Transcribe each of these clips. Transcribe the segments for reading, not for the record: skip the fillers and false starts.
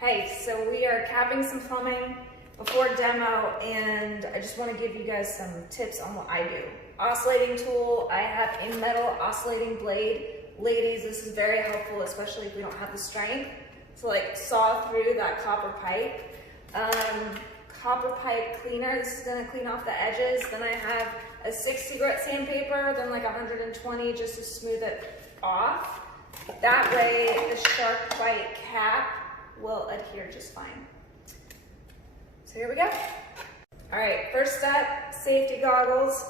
Hey, so we are capping some plumbing before demo, and I just want to give you guys some tips on what I do. Oscillating tool, I have a metal oscillating blade. Ladies, this is very helpful, especially if we don't have the strength to like saw through that copper pipe. Copper pipe cleaner, this is gonna clean off the edges. Then I have a 60 grit sandpaper, then like 120 just to smooth it off. That way the SharkBite cap will adhere just fine. So here we go. All right, first step, safety goggles.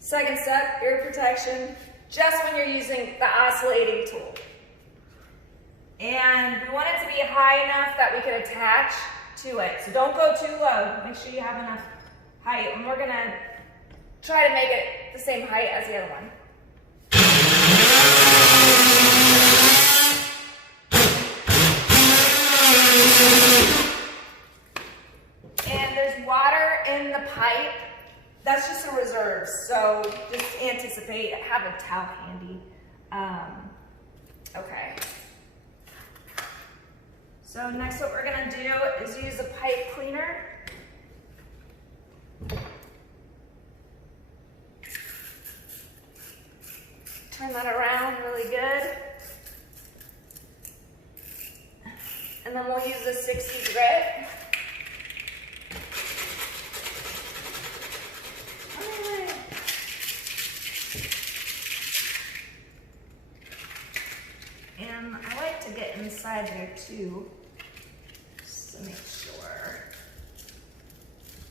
Second step, ear protection, just when you're using the oscillating tool. And we want it to be high enough that we can attach to it. So don't go too low. Make sure you have enough height. And we're gonna try to make it the same height as the other one. And there's water in the pipe. That's just a reserve, so just anticipate, have a towel handy. Okay. So next what we're gonna do is use a pipe cleaner. Turn that around really good. And then we'll use a 60 grit. And I like to get inside there too, just to make sure.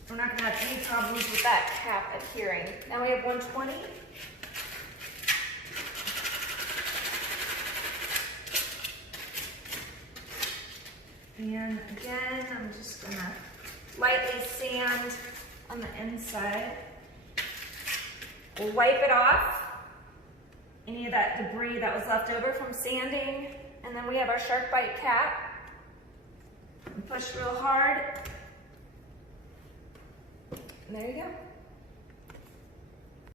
We're not gonna have any problems with that cap adhering. Now we have 120. And again, I'm just gonna lightly sand on the inside. We'll wipe it off, any of that debris that was left over from sanding. And then we have our SharkBite cap. And push real hard. And there you go.